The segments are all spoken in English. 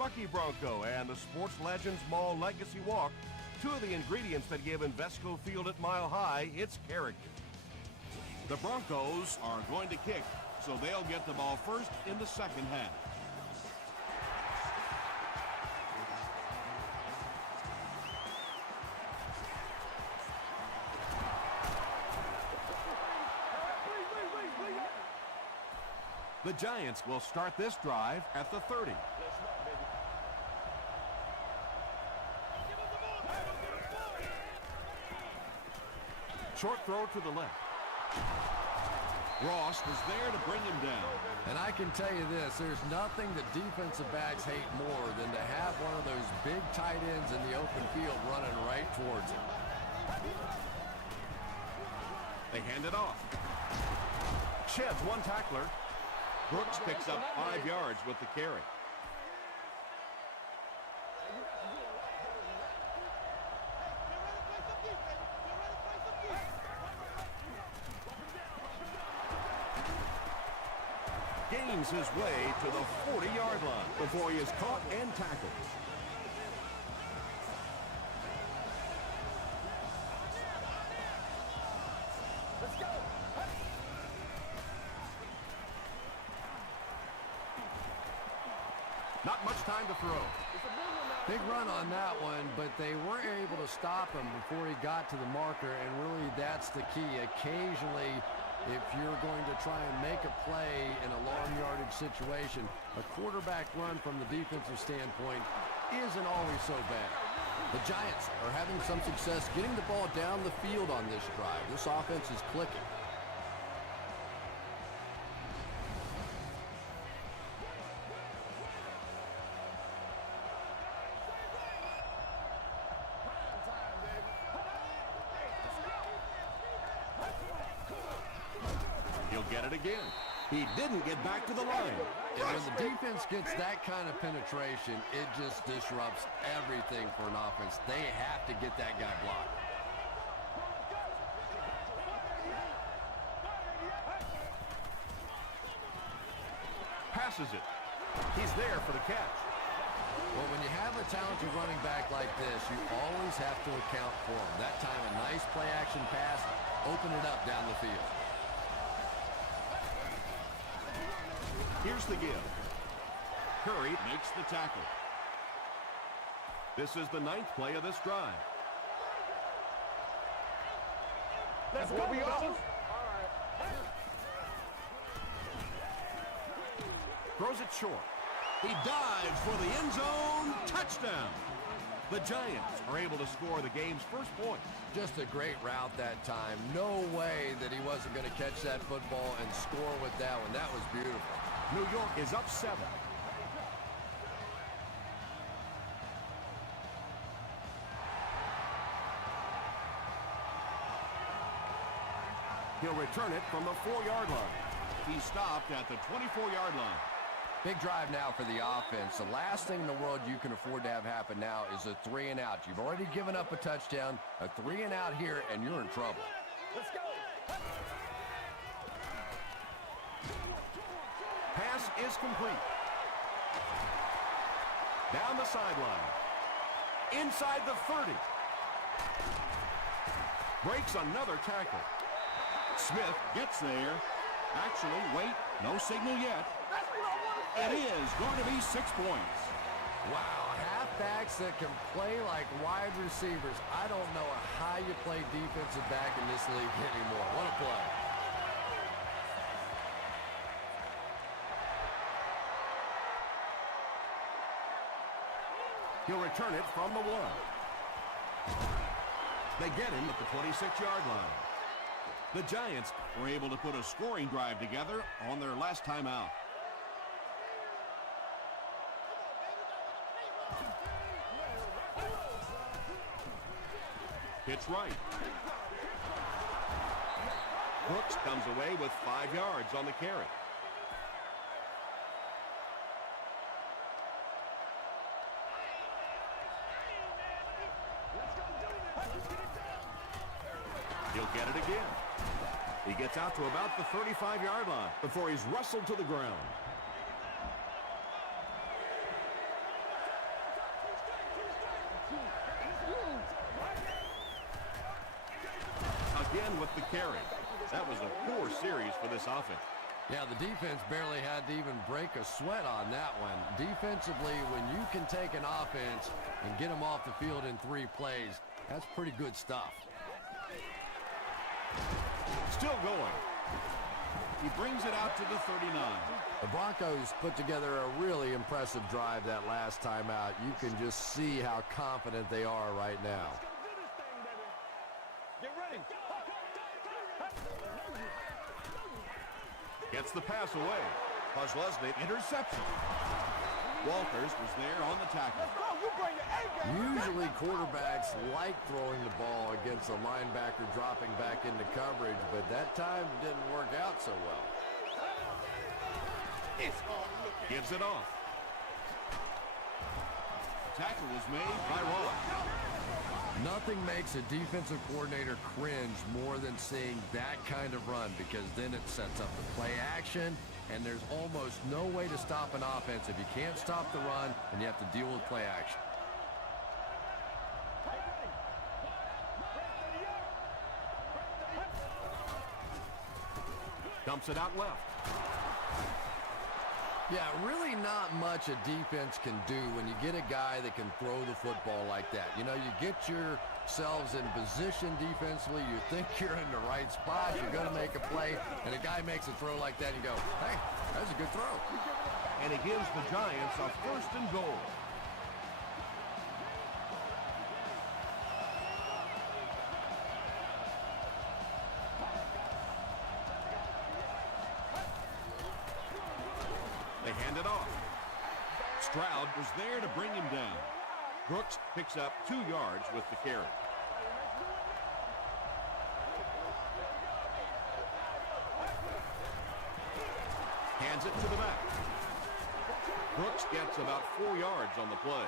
Bucky Bronco and the Sports Legends Mall Legacy Walk, two of the ingredients that give Invesco Field at Mile High its character. The Broncos are going to kick, so they'll get the ball first in the second half. The Giants will start this drive at the 30. Short throw to the left. Ross was there to bring him down. And I can tell you this, there's nothing that defensive backs hate more than to have one of those big tight ends in the open field running right towards him. They hand it off. Sheds one tackler. Brooks picks up 5 yards with the carry. Gains his way to the 40-yard line before he is caught and tackled. Let's go. Not much time to throw. Big run on that one, but they weren't able to stop him before he got to the marker, and really that's the key. Occasionally, if you're going to try and make a play in a long yardage situation, a quarterback run from the defensive standpoint isn't always so bad. The Giants are having some success getting the ball down the field on this drive. This offense is clicking. He'll get it again. He didn't get back to the line. And when the defense gets that kind of penetration, it just disrupts everything for an offense. They have to get that guy blocked. Passes it. He's there for the catch. Well, when you have a talented running back like this, you always have to account for him. That time, a nice play-action pass, open it up down the field. Here's the give. Curry makes the tackle. This is the 9th play of this drive. Let's go, we are. Throws it short. He dives for the end zone. Touchdown. The Giants are able to score the game's first point. Just a great route that time. No way that he wasn't going to catch that football and score with that one. That was beautiful. New York is up 7. He'll return it from the 4-yard line. He stopped at the 24-yard line. Big drive now for the offense. The last thing in the world you can afford to have happen now is a 3-and-out. You've already given up a touchdown, a 3-and-out here, and you're in trouble. Let's go. Pass is complete. Down the sideline. Inside the 30. Breaks another tackle. Smith gets there. Actually, wait, no signal yet. It is going to be 6 points. Wow, halfbacks that can play like wide receivers. I don't know how you play defensive back in this league anymore. What a play. He'll return it from the 1. They get him at the 26-yard line. The Giants were able to put a scoring drive together on their last time out. Pitch right. Brooks comes away with 5 yards on the carry. He'll get it again. He gets out to about the 35-yard line before he's wrestled to the ground. again with the carry. That was a poor series for this offense. Yeah, the defense barely had to even break a sweat on that one. Defensively, when you can take an offense and get them off the field in 3 plays, that's pretty good stuff. Still going. He brings it out to the 39. The Broncos put together a really impressive drive that last time out. You can just see how confident they are right now. Get ready. Gets the pass away. Leslie, interception. Walters was there on the tackle. Usually quarterbacks like throwing the ball against a linebacker dropping back into coverage, but that time didn't work out so well. Gives it off. Tackle was made by Ross. Nothing makes a defensive coordinator cringe more than seeing that kind of run, because then it sets up the play action, and there's almost no way to stop an offense if you can't stop the run and you have to deal with play action. Dumps it out left. Yeah, really not much a defense can do when you get a guy that can throw the football like that. You know, you get yourselves in position defensively, you think you're in the right spot, you're going to make a play, and a guy makes a throw like that, and you go, hey, that's a good throw. And he gives the Giants a 1st and goal. They hand it off. Stroud was there to bring him down. Brooks picks up 2 yards with the carry. Hands it to the back. Brooks gets about 4 yards on the play.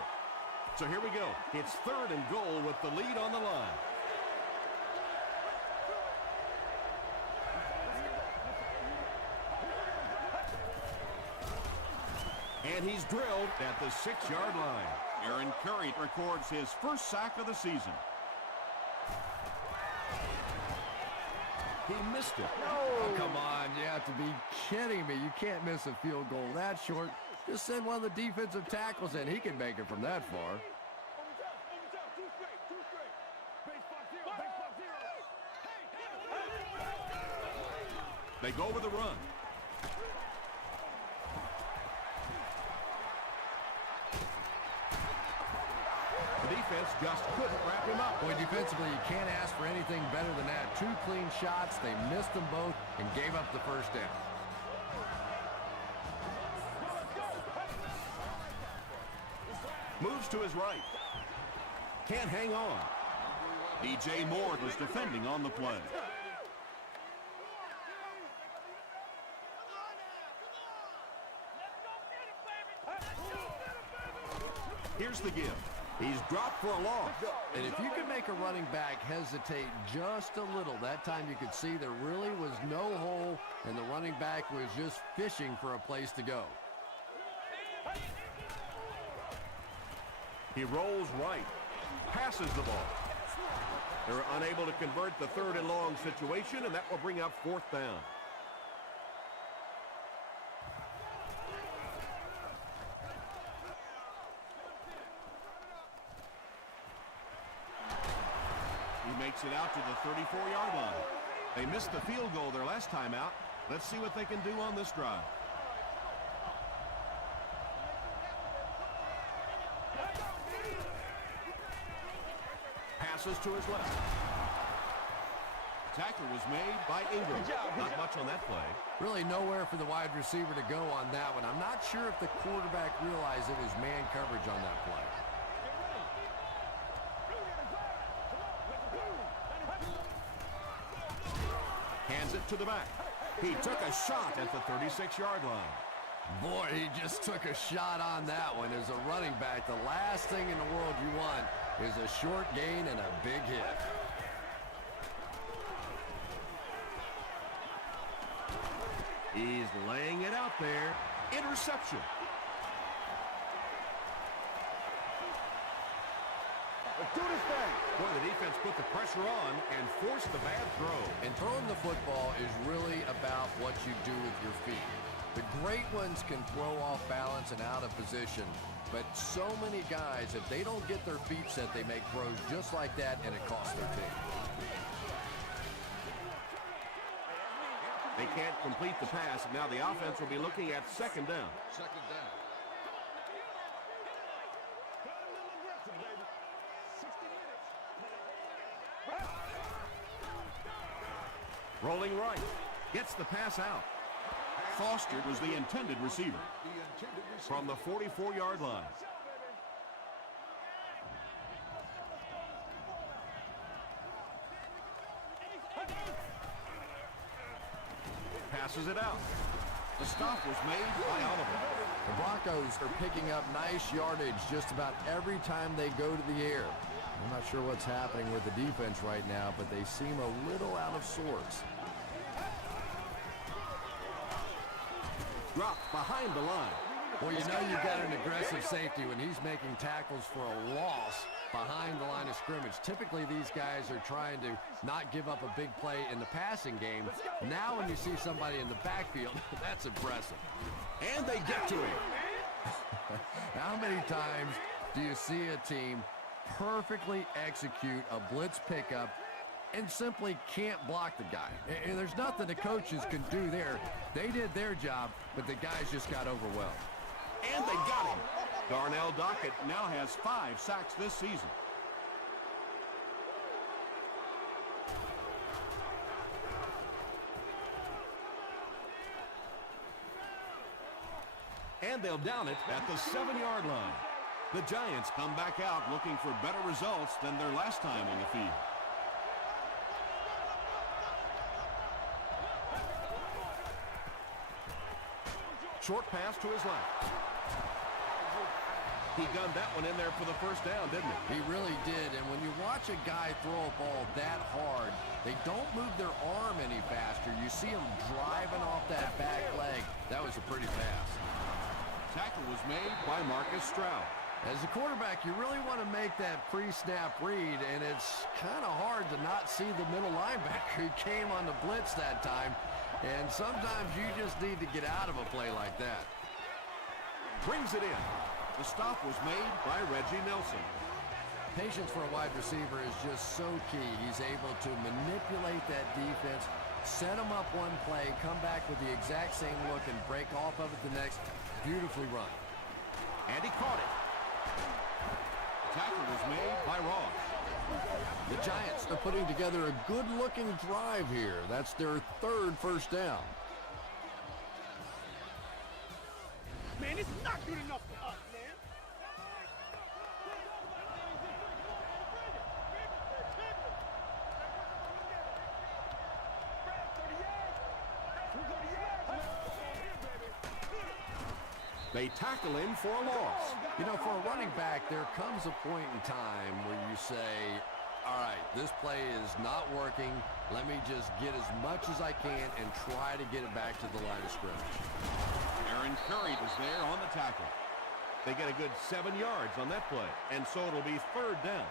So here we go. It's 3rd and goal with the lead on the line. And he's drilled at the 6-yard line. Aaron Curry records his 1st sack of the season. He missed it. Oh, come on. You have to be kidding me. You can't miss a field goal that short. Just send one of the defensive tackles in. He can make it from that far. They go with the run. The defense just couldn't wrap him up. Boy, defensively, you can't ask for anything better than that. 2 clean shots. They missed them both and gave up the 1st down. Moves to his right. Can't hang on. DJ Moore was defending on the play. Here's the give. He's dropped for a loss. And if you can make a running back hesitate just a little, that time you could see there really was no hole, and the running back was just fishing for a place to go. He rolls right, passes the ball. They're unable to convert the 3rd and long situation, and that will bring up 4th down. He makes it out to the 34-yard line. They missed the field goal their last time out. Let's see what they can do on this drive. Passes to his left. Tackle was made by Ingram. Not much on that play. Really nowhere for the wide receiver to go on that one. I'm not sure if the quarterback realized it was man coverage on that play. Hands it to the back. He took a shot at the 36-yard line. Boy, he just took a shot on that one. As a running back, the last thing in the world you want is a short gain and a big hit. He's laying it out there. Interception. Let's do this thing. Boy, the defense put the pressure on and forced the bad throw. And throwing the football is really about what you do with your feet. The great ones can throw off balance and out of position, but so many guys, if they don't get their feet set, they make throws just like that, and it costs their team. They can't complete the pass. Now the offense will be looking at second down. Second down. Rolling right. Gets the pass out. Foster was the intended receiver. From the 44-yard line. Passes it out. The stop was made by Oliver. The Broncos are picking up nice yardage just about every time they go to the air. I'm not sure what's happening with the defense right now, but they seem a little out of sorts. Dropped behind the line. Well, you know you've got an aggressive safety when he's making tackles for a loss behind the line of scrimmage. Typically, these guys are trying to not give up a big play in the passing game. Now when you see somebody in the backfield, that's impressive. And they get to him. How many times do you see a team perfectly execute a blitz pickup and simply can't block the guy? And there's nothing the coaches can do there. They did their job, but the guys just got overwhelmed. And they got him. Darnell Dockett now has 5 sacks this season. And they'll down it at the 7-yard line. The Giants come back out looking for better results than their last time on the field. Short pass to his left. He gunned that one in there for the first down, didn't he? He really did, and when you watch a guy throw a ball that hard, they don't move their arm any faster. You see him driving off that back leg. That was a pretty pass. Tackle was made by Marcus Stroud. As a quarterback, you really want to make that pre-snap read, and it's kind of hard to not see the middle linebacker. He came on the blitz that time, and sometimes you just need to get out of a play like that. Brings it in. The stop was made by Reggie Nelson. Patience for a wide receiver is just so key. He's able to manipulate that defense, set them up one play, come back with the exact same look, and break off of it the next. Beautifully run. And he caught it. Tackle was made by Ross. The Giants are putting together a good-looking drive here. That's their 3rd first down. Man, it's not good enough for us, man. They tackle him for a loss. You know, for a running back, there comes a point in time where you say, all right, this play is not working. Let me just get as much as I can and try to get it back to the line of scrimmage. Aaron Curry was there on the tackle. They get a good 7 yards on that play, and so it'll be 3rd down.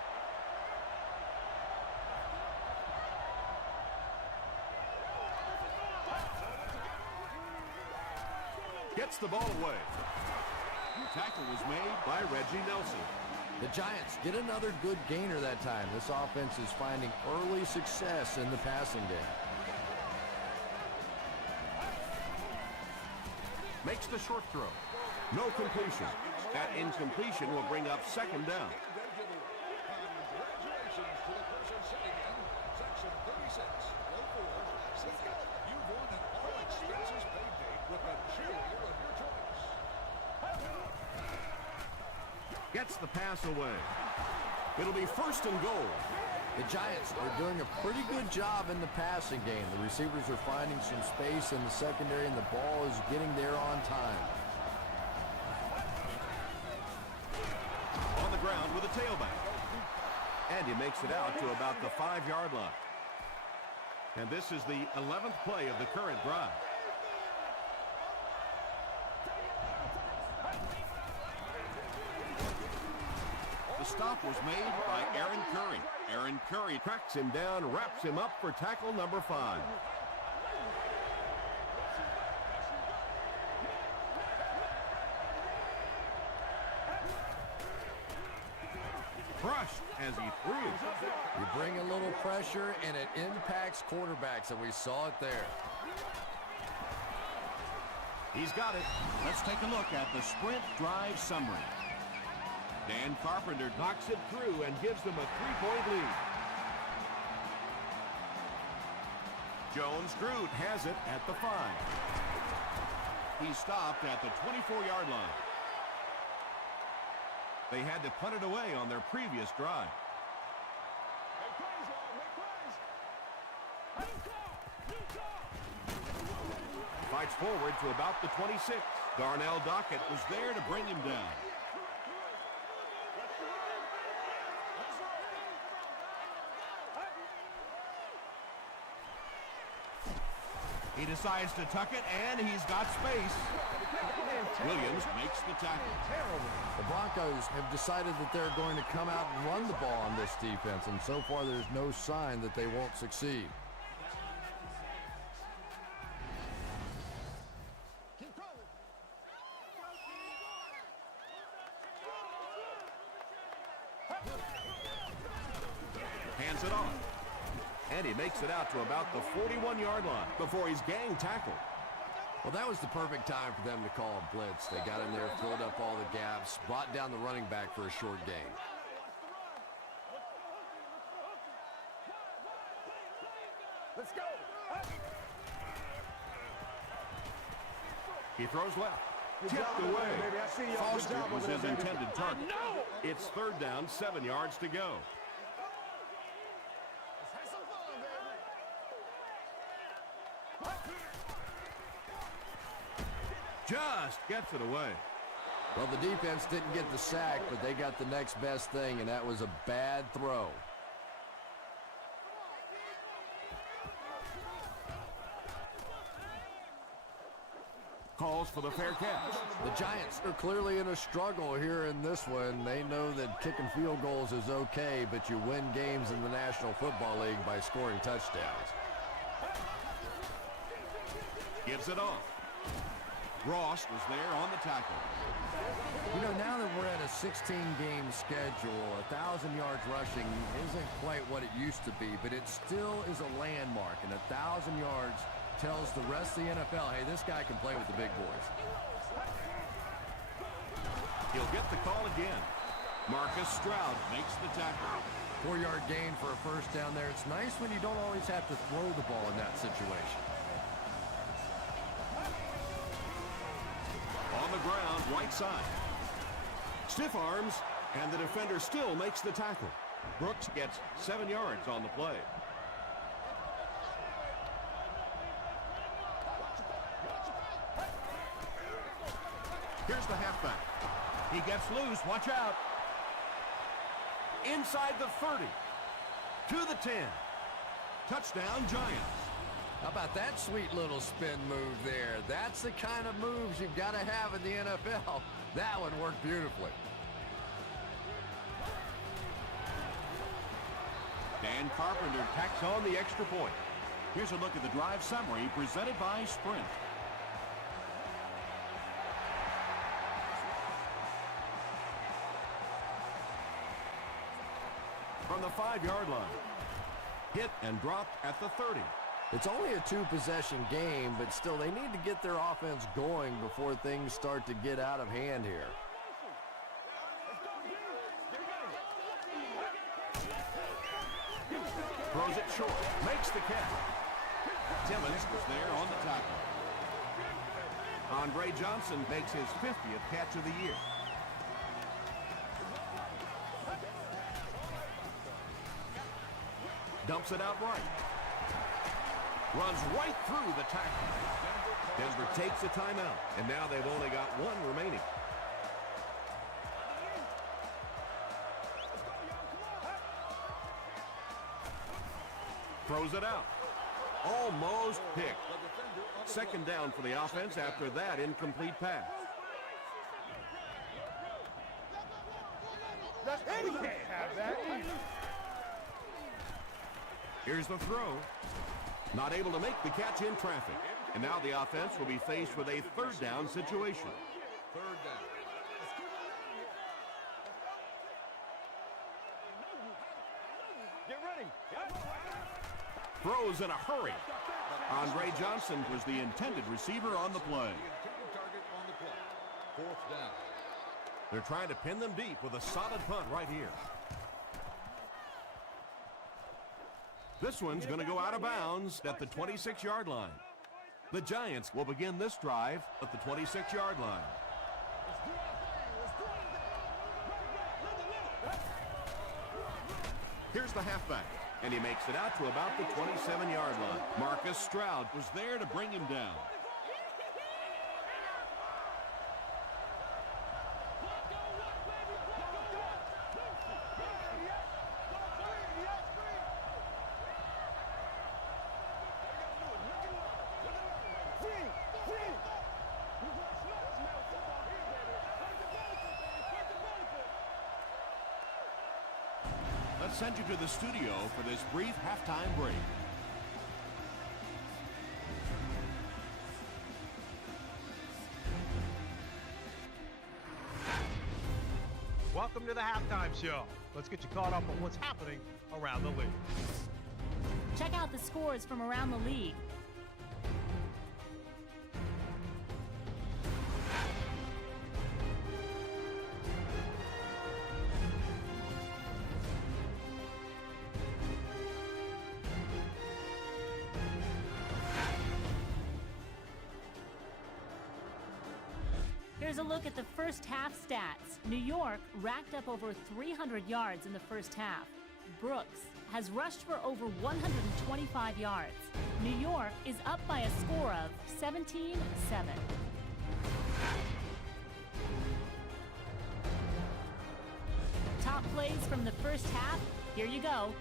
Gets the ball away. Tackle was made by Reggie Nelson. The Giants get another good gainer that time. This offense is finding early success in the passing game. Makes the short throw. No completion. That incompletion will bring up 2nd down. Congratulations to the person sitting in section 36, row 4. You've won an all-expenses-paid date with the cheerleader of your choice. Gets the pass away. It'll be 1st and goal. The Giants are doing a pretty good job in the passing game. The receivers are finding some space in the secondary, and the ball is getting there on time. On the ground with a tailback. And he makes it out to about the 5-yard line. And this is the 11th play of the current drive. The stop was made by Aaron Curry. Aaron Curry tracks him down, wraps him up for tackle number 5. Crushed as he threw. You bring a little pressure, and it impacts quarterbacks, and we saw it there. He's got it. Let's take a look at the sprint drive summary. Dan Carpenter knocks it through and gives them a 3-point lead. Jones-Drew has it at the 5. He stopped at the 24-yard line. They had to punt it away on their previous drive. Fights forward to about the 26. Darnell Dockett was there to bring him down. He decides to tuck it, and he's got space. Williams makes the tackle. The Broncos have decided that they're going to come out and run the ball on this defense, and so far there's no sign that they won't succeed. Hands it off. And he makes it out to about the 41-yard line before he's gang tackled. Well, that was the perfect time for them to call a blitz. They got in there, filled up all the gaps, brought down the running back for a short gain. Let's go. He throws left. Tipped away. Foster was his intended target. It's 3rd down, 7 yards to go. Just gets it away. Well, the defense didn't get the sack, but they got the next best thing, and that was a bad throw. Calls for the fair catch. The Giants are clearly in a struggle here in this one. They know that kicking field goals is okay, but you win games in the National Football League by scoring touchdowns. Gives it off. Ross was there on the tackle. You know, now that we're at a 16-game schedule, 1,000 yards rushing isn't quite what it used to be, but it still is a landmark, and 1,000 yards tells the rest of the NFL, hey, this guy can play with the big boys. He'll get the call again. Marcus Stroud makes the tackle. 4-yard gain for a first down there. It's nice when you don't always have to throw the ball in that situation. On the ground, right side. Stiff arms, and the defender still makes the tackle. Brooks gets 7 yards on the play. Here's the halfback. He gets loose. Watch out. Inside the 30. To the 10. Touchdown, Giants. How about that sweet little spin move there? That's the kind of moves you've got to have in the NFL. That one worked beautifully. Dan Carpenter tacks on the extra point. Here's a look at the drive summary presented by Sprint. From the 5-yard line. Hit and dropped at the 30. It's only a 2-possession game, but still they need to get their offense going before things start to get out of hand here. Throws it short. Makes the catch. Timmons was there on the tackle. Andre Johnson makes his 50th catch of the year. Dumps it out right. Runs right through the tackle. Denver takes a timeout, and now they've only got one remaining. Throws it out. Almost picked. 2nd down for the offense after that incomplete pass. We can't have that. Here's the throw. Not able to make the catch in traffic. And now the offense will be faced with a third down situation. Third down. Get ready. Throws in a hurry. Andre Johnson was the intended receiver on the play. The intended target on the play. Fourth down. They're trying to pin them deep with a solid punt right here. This one's going to go out of bounds at the 26-yard line. The Giants will begin this drive at the 26-yard line. Here's the halfback, and he makes it out to about the 27-yard line. Marcus Stroud was there to bring him down. Let's send you to the studio for this brief halftime break. Welcome to the halftime show. Let's get you caught up on what's happening around the league. Check out the scores from around the league. Here's a look at the first half stats. New York racked up over 300 yards in the first half. Brooks has rushed for over 125 yards. New York is up by a score of 17-7. Top plays from the first half, here you go.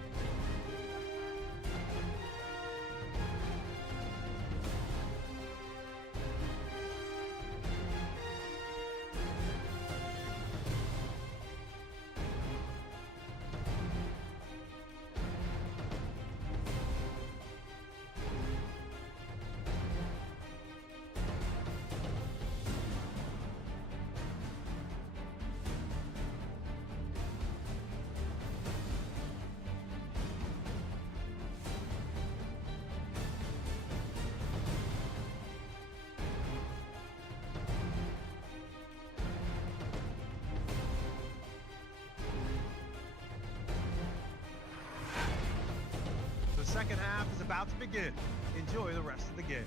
The second half is about to begin. Enjoy the rest of the game.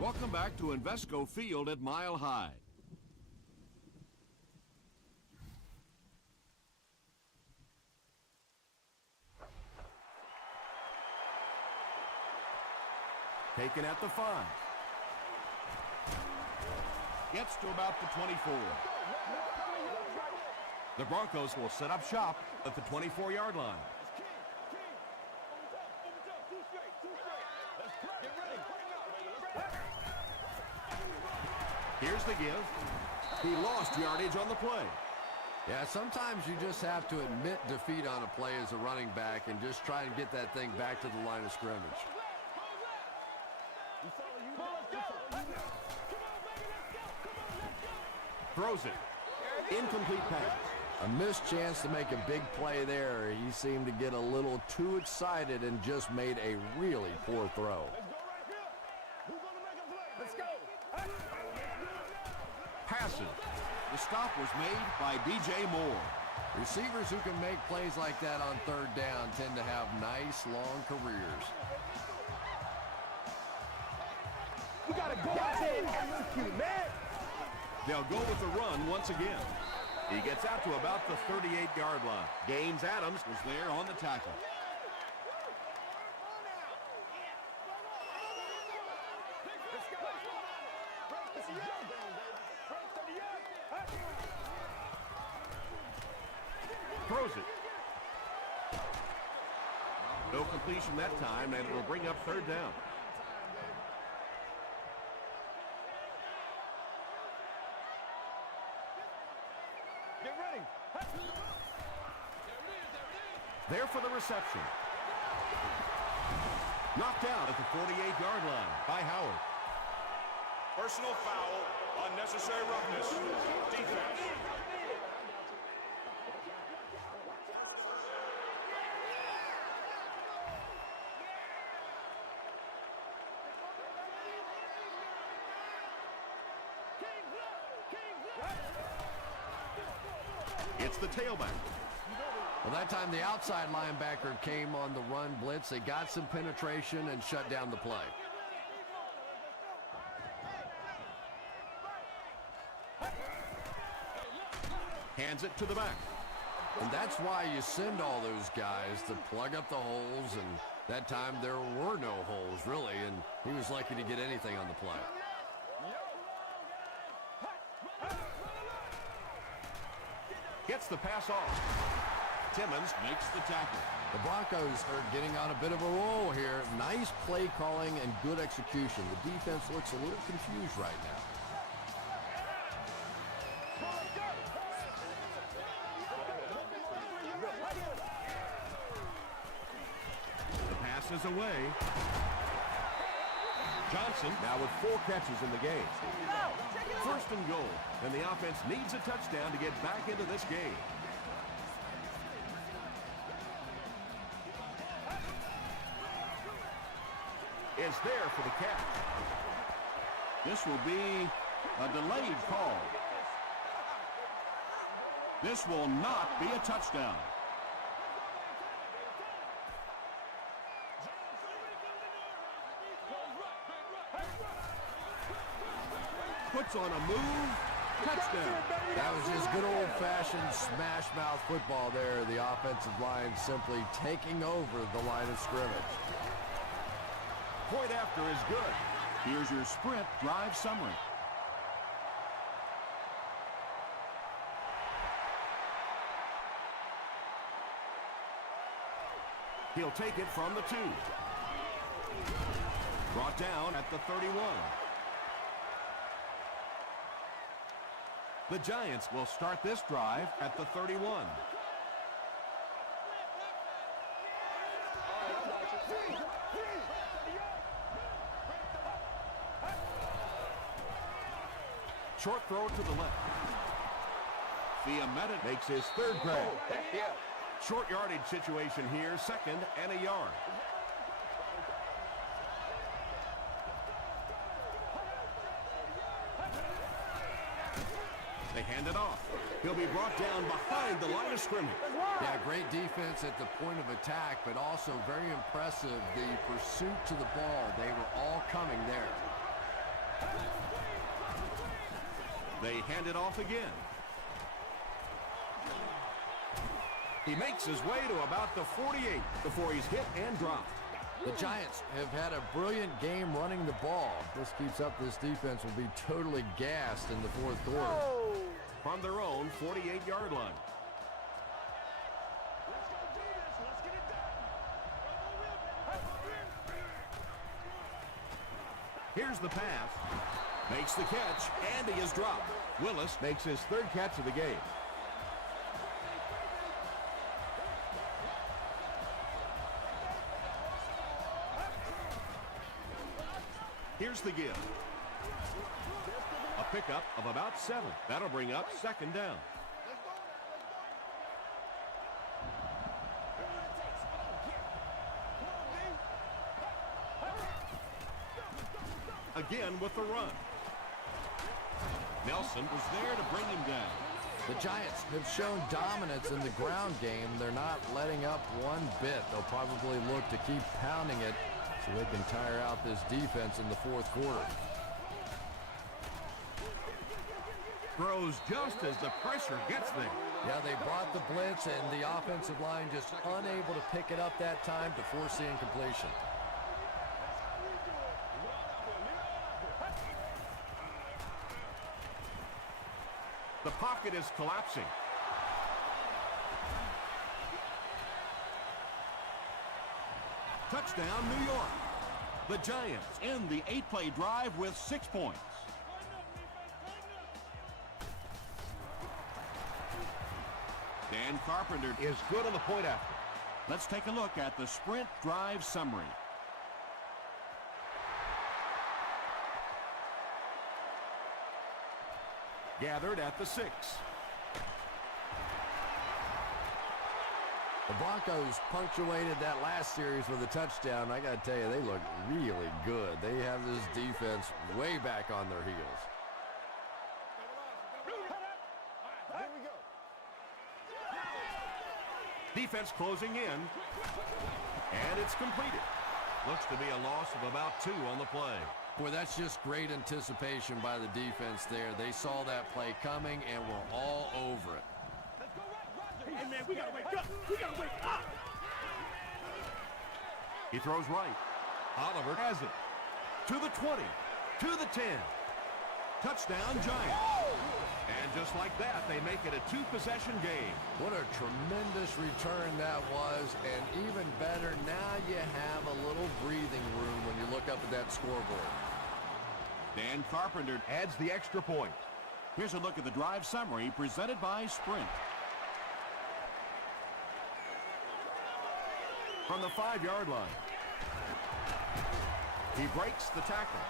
Welcome back to Invesco Field at Mile High. Taken at the 5. Gets to about the 24. The Broncos will set up shop at the 24-yard line. Here's the give. He lost yardage on the play. Yeah, sometimes you just have to admit defeat on a play as a running back and just try and get that thing back to the line of scrimmage. Throws it. Incomplete pass. A missed chance to make a big play there. He seemed to get a little too excited and just made a really poor throw. Passes. The stop was made by DJ Moore. Receivers who can make plays like that on third down tend to have nice, long careers. We gotta go out there and execute, man. They'll go with the run once again. He gets out to about the 38-yard line. Gaines Adams was there on the tackle. Throws it. No completion that time, and it'll bring up third down. There for the reception. Knocked out at the 48-yard line by Howard. Personal foul, unnecessary roughness, defense. It's the tailback. Well, that time the outside linebacker came on the run blitz. They got some penetration and shut down the play. Hands it to the back. And that's why you send all those guys to plug up the holes, and that time there were no holes, really, and he was lucky to get anything on the play. Gets the pass off. Timmons makes the tackle. The Broncos are getting on a bit of a roll here. Nice play calling and good execution. The defense looks a little confused right now. The pass is away. Johnson now with 4 catches in the game. First and goal, and the offense needs a touchdown to get back into this game. Is there for the catch. This will be a delayed call. This will not be a touchdown. Puts on a move. Touchdown. That was just good old-fashioned smash mouth football there. The offensive line simply taking over the line of scrimmage. Point after is good. Here's your sprint drive summary. He'll take it from the 2. Brought down at the 31. The Giants will start this drive at the 31. Short throw to the left. Fiametta makes his 3rd grab. Short yardage situation here, 2nd and a yard. They hand it off. He'll be brought down behind the line of scrimmage. Yeah, great defense at the point of attack, but also very impressive the pursuit to the ball. They were all coming there. They hand it off again. He makes his way to about the 48 before he's hit and dropped. The Giants have had a brilliant game running the ball. If this keeps up, this defense will be totally gassed in the 4th quarter. From their own 48-yard line. Here's the pass. Makes the catch, and he is dropped. Willis makes his 3rd catch of the game. Here's the give. A pickup of about 7. That'll bring up 2nd down. Again with the run. Nelson was there to bring him down. The Giants have shown dominance in the ground game. They're not letting up one bit. They'll probably look to keep pounding it so they can tire out this defense in the 4th quarter. Throws just as the pressure gets there. Yeah, they brought the blitz, and the offensive line just unable to pick it up that time to force the incompletion. The pocket is collapsing. Touchdown, New York. The Giants end the 8-play drive with 6 points. Dan Carpenter is good on the point after. Let's take a look at the sprint drive summary. Gathered at the 6. The Broncos punctuated that last series with a touchdown. I got to tell you, they look really good. They have this defense way back on their heels. Defense closing in, and it's completed. Looks to be a loss of about 2 on the play. Boy, that's just great anticipation by the defense there. They saw that play coming and were all over it. Hey, man, we gotta wake up. We gotta wake up. He throws right. Oliver has it. To the 20. To the 10. Touchdown, Giants. And just like that, they make it a 2-possession game. What a tremendous return that was, and even better, now you have a little breathing room when you look up at that scoreboard. Dan Carpenter adds the extra point. Here's a look at the drive summary presented by Sprint. From the 5-yard line. He breaks the tackle.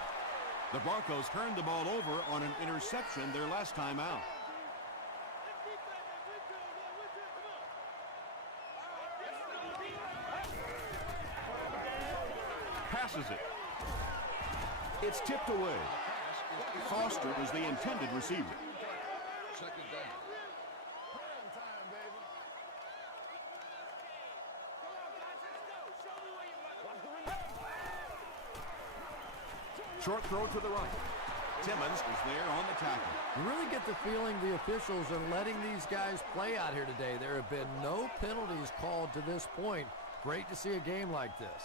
The Broncos turned the ball over on an interception their last time out. Passes it. It's tipped away. Foster was the intended receiver. Second down. Short throw to the right. Timmons is there on the tackle. You really get the feeling the officials are letting these guys play out here today. There have been no penalties called to this point. Great to see a game like this.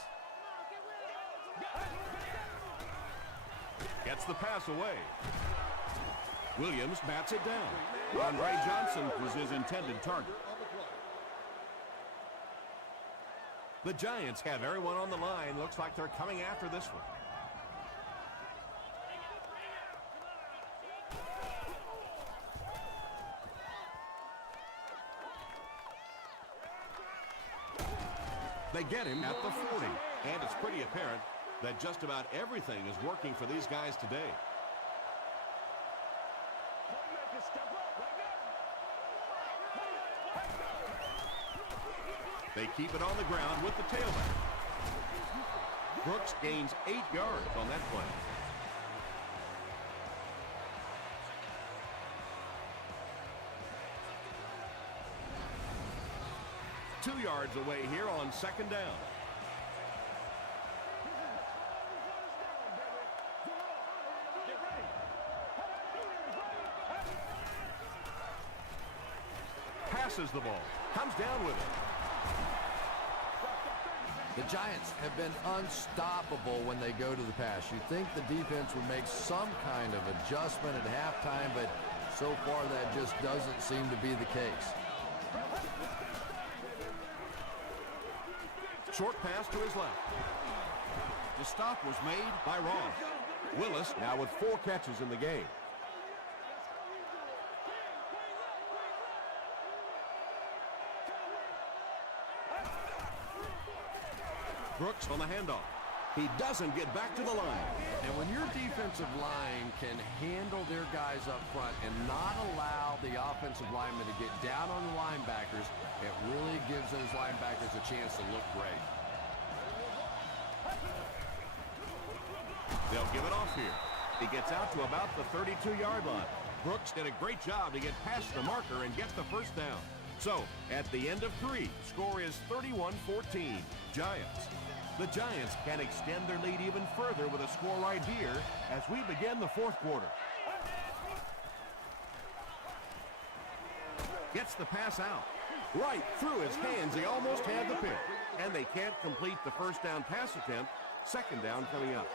Gets the pass away. Williams bats it down. Andre Johnson was his intended target. The Giants have everyone on the line. Looks like they're coming after this one. They get him at the 40, and it's pretty apparent that just about everything is working for these guys today. They keep it on the ground with the tailback. Brooks gains 8 yards on that play. Two yards away here on second down. Passes the ball. Comes down with it. The Giants have been unstoppable when they go to the pass. You'd think the defense would make some kind of adjustment at halftime, but so far that just doesn't seem to be the case. Short pass to his left. The stop was made by Ross. Willis now with 4 catches in the game. Brooks on the handoff. He doesn't get back to the line. And when your defensive line can handle their guys up front and not allow the offensive linemen to get down on the linebackers, it really gives those linebackers a chance to look great. They'll give it off here. He gets out to about the 32-yard line. Brooks did a great job to get past the marker and get the first down. So, at the end of 3, score is 31-14, Giants. The Giants can extend their lead even further with a score right here as we begin the 4th quarter. Gets the pass out. Right through his hands. He almost had the pick. And they can't complete the first down pass attempt. Second down coming up.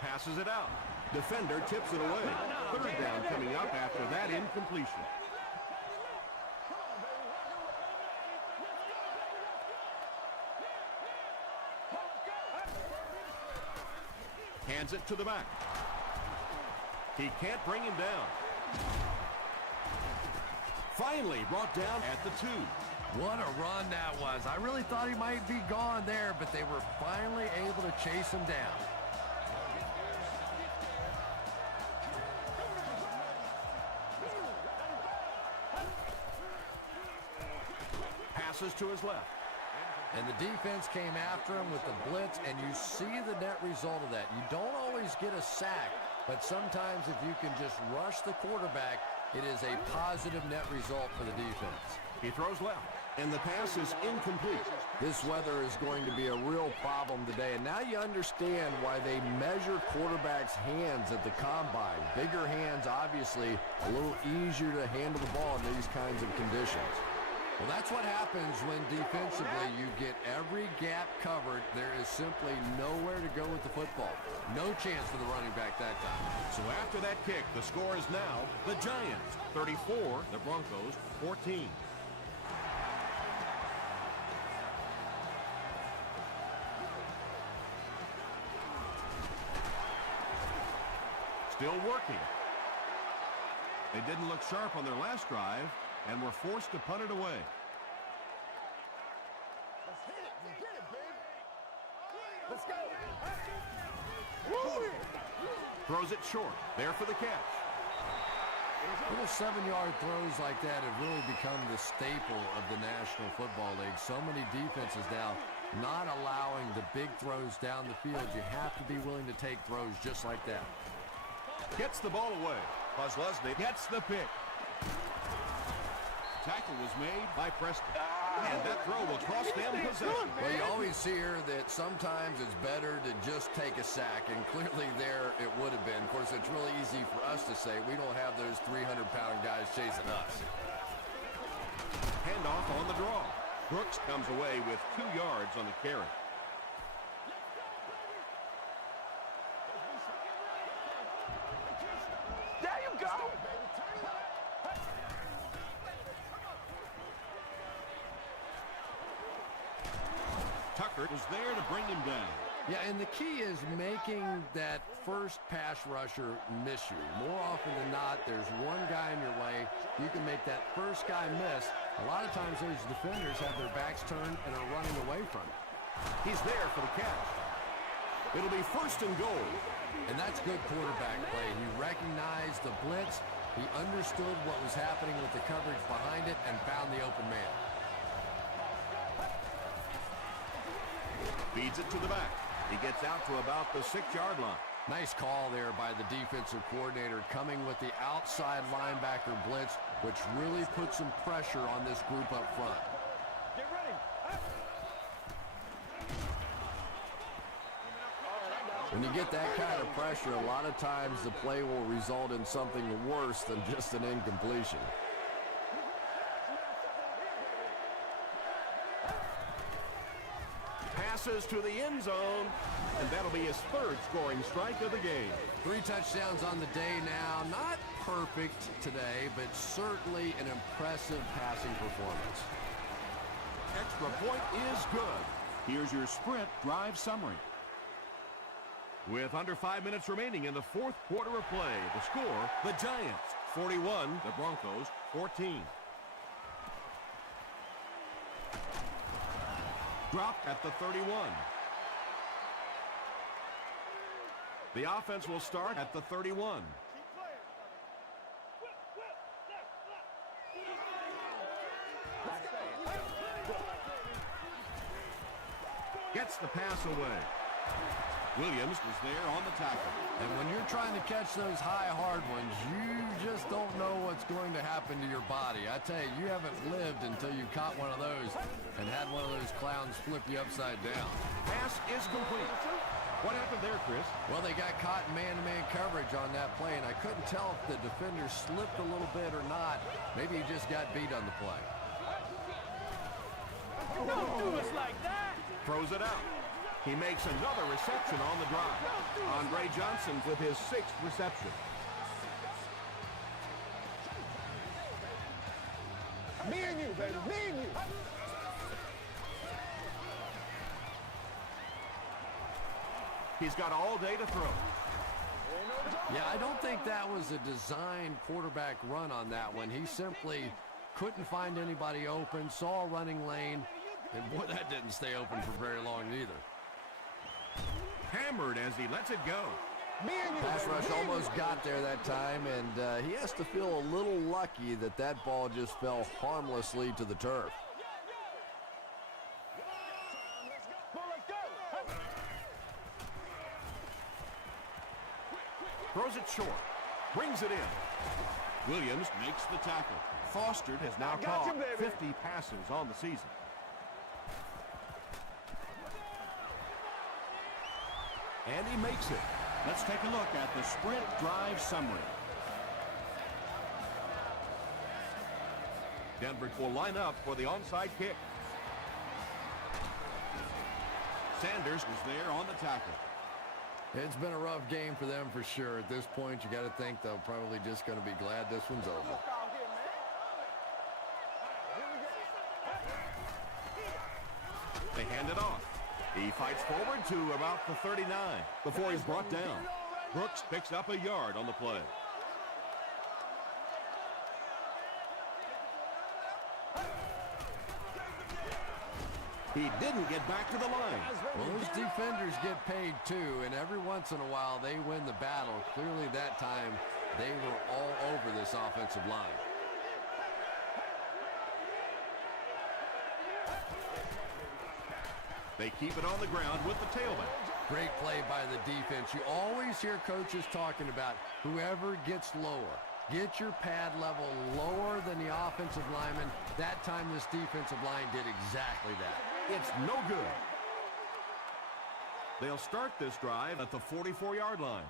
Passes it out. Defender tips it away. Third down coming up after that incompletion. Hands it to the back. He can't bring him down. Finally brought down at the 2. What a run that was. I really thought he might be gone there, but they were finally able to chase him down. Passes to his left. And the defense came after him with the blitz, and you see the net result of that. You don't always get a sack, but sometimes if you can just rush the quarterback, it is a positive net result for the defense. He throws left, and the pass is incomplete. This weather is going to be a real problem today, and now you understand why they measure quarterbacks' hands at the combine. Bigger hands, obviously, a little easier to handle the ball in these kinds of conditions. Well, that's what happens when defensively you get every gap covered. There is simply nowhere to go with the football. No chance for the running back that time. So after that kick, the score is now the Giants 34, the Broncos 14. Still working. They didn't look sharp on their last drive and were forced to punt it away. Let's hit it. You get it, baby. Let's go. Throws it short. There for the catch. Little 7-yard throws like that have really become the staple of the National Football League. So many defenses now not allowing the big throws down the field. You have to be willing to take throws just like that. Gets the ball away. Leslie gets the pick. Tackle was made by Preston. And that throw will cost them possession. Well, you always hear that sometimes it's better to just take a sack, and clearly there it would have been. Of course, it's really easy for us to say we don't have those 300-pound guys chasing us. Handoff on the draw. Brooks comes away with 2 yards on the carry. There you go. Tucker was there to bring him down. Yeah, and the key is making that first pass rusher miss you. More often than not, there's one guy in your way. You can make that first guy miss. A lot of times those defenders have their backs turned and are running away from it. He's there for the catch. It'll be 1st and goal. And that's good quarterback play. He recognized the blitz. He understood what was happening with the coverage behind it and found the open man. Feeds it to the back. He gets out to about the 6-yard line. Nice call there by the defensive coordinator, coming with the outside linebacker blitz, which really puts some pressure on this group up front. Get ready. When you get that kind of pressure, a lot of times the play will result in something worse than just an incompletion. Passes to the end zone, and that'll be his 3rd scoring strike of the game. 3 touchdowns on the day now. Not perfect today, but certainly an impressive passing performance. Extra point is good. Here's your sprint drive summary. With under 5 minutes remaining in the 4th quarter of play, the score, the Giants 41, the Broncos 14. Dropped at the 31. The offense will start at the 31. Gets the pass away. Williams was there on the tackle. And when you're trying to catch those high, hard ones, you just don't know what's going to happen to your body. I tell you, you haven't lived until you caught one of those and had one of those clowns flip you upside down. Pass is complete. What happened there, Chris? Well, they got caught in man-to-man coverage on that play, and I couldn't tell if the defender slipped a little bit or not. Maybe he just got beat on the play. Don't do us like that. Throws it out. He makes another reception on the drive. Andre Johnson with his 6th reception. Me and you, baby. Me and you. He's got all day to throw. Yeah, I don't think that was a designed quarterback run on that one. He simply couldn't find anybody open, saw a running lane, and boy, that didn't stay open for very long either. Hammered as he lets it go. Pass rush almost got there that time, and he has to feel a little lucky that that ball just fell harmlessly to the turf. Throws it short. Brings it in. Williams makes the tackle. Foster has now caught 50 passes on the season. And he makes it. Let's take a look at the sprint drive summary. Denver will line up for the onside kick. Sanders was there on the tackle. It's been a rough game for them for sure. At this point, you got to think they're probably just going to be glad this one's over. They hand it off. He fights forward to about the 39 before he's brought down. Brooks picks up a yard on the play. He didn't get back to the line. Well, those defenders get paid too, and every once in a while they win the battle. Clearly that time they were all over this offensive line. They keep it on the ground with the tailback. Great play by the defense. You always hear coaches talking about whoever gets lower. Get your pad level lower than the offensive lineman. That time this defensive line did exactly that. It's no good. They'll start this drive at the 44-yard line.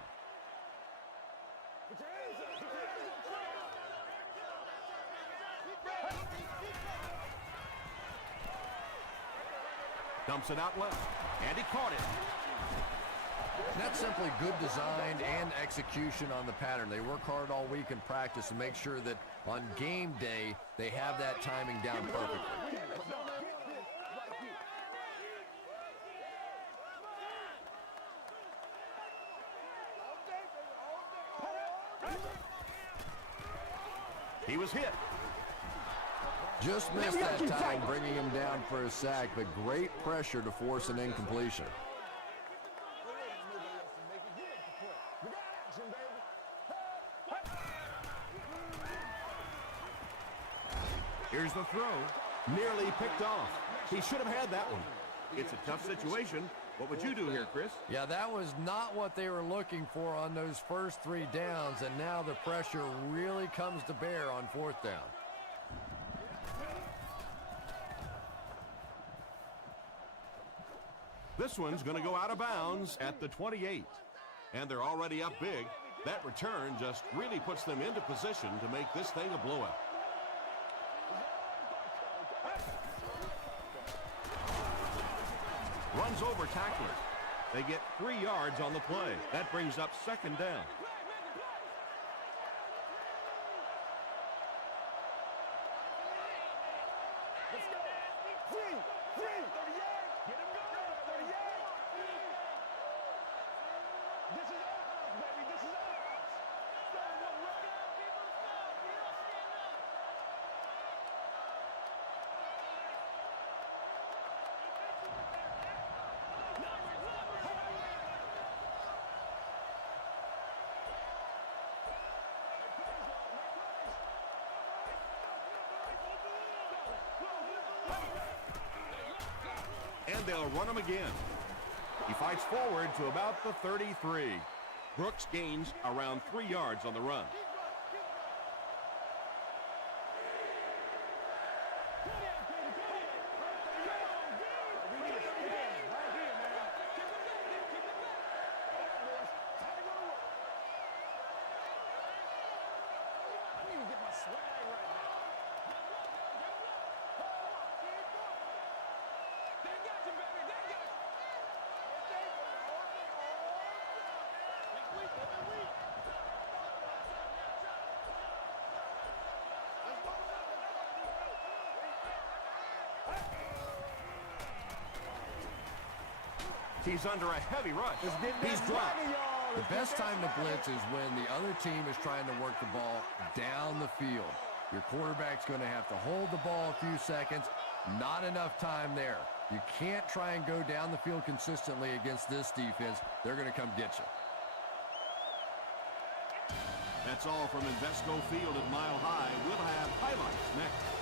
Dumps it out left, and he caught it. That's simply good design and execution on the pattern. They work hard all week in practice to make sure that on game day they have that timing down perfectly. He was hit. Just missed that time, bringing him down for a sack, but great pressure to force an incompletion. Here's the throw. Nearly picked off. He should have had that one. It's a tough situation. What would you do here, Chris? Yeah, that was not what they were looking for on those first 3 downs, and now the pressure really comes to bear on 4th down. This one's going to go out of bounds at the 28. And they're already up big. That return just really puts them into position to make this thing a blowout. Runs over tackler. They get 3 yards on the play. That brings up 2nd down. And they'll run him again. He fights forward to about the 33. Brooks gains around 3 yards on the run. He's under a heavy rush. He's dropped. The best time to blitz is when the other team is trying to work the ball down the field. Your quarterback's going to have to hold the ball a few seconds. Not enough time there. You can't try and go down the field consistently against this defense. They're going to come get you. That's all from Invesco Field at Mile High. We'll have highlights next.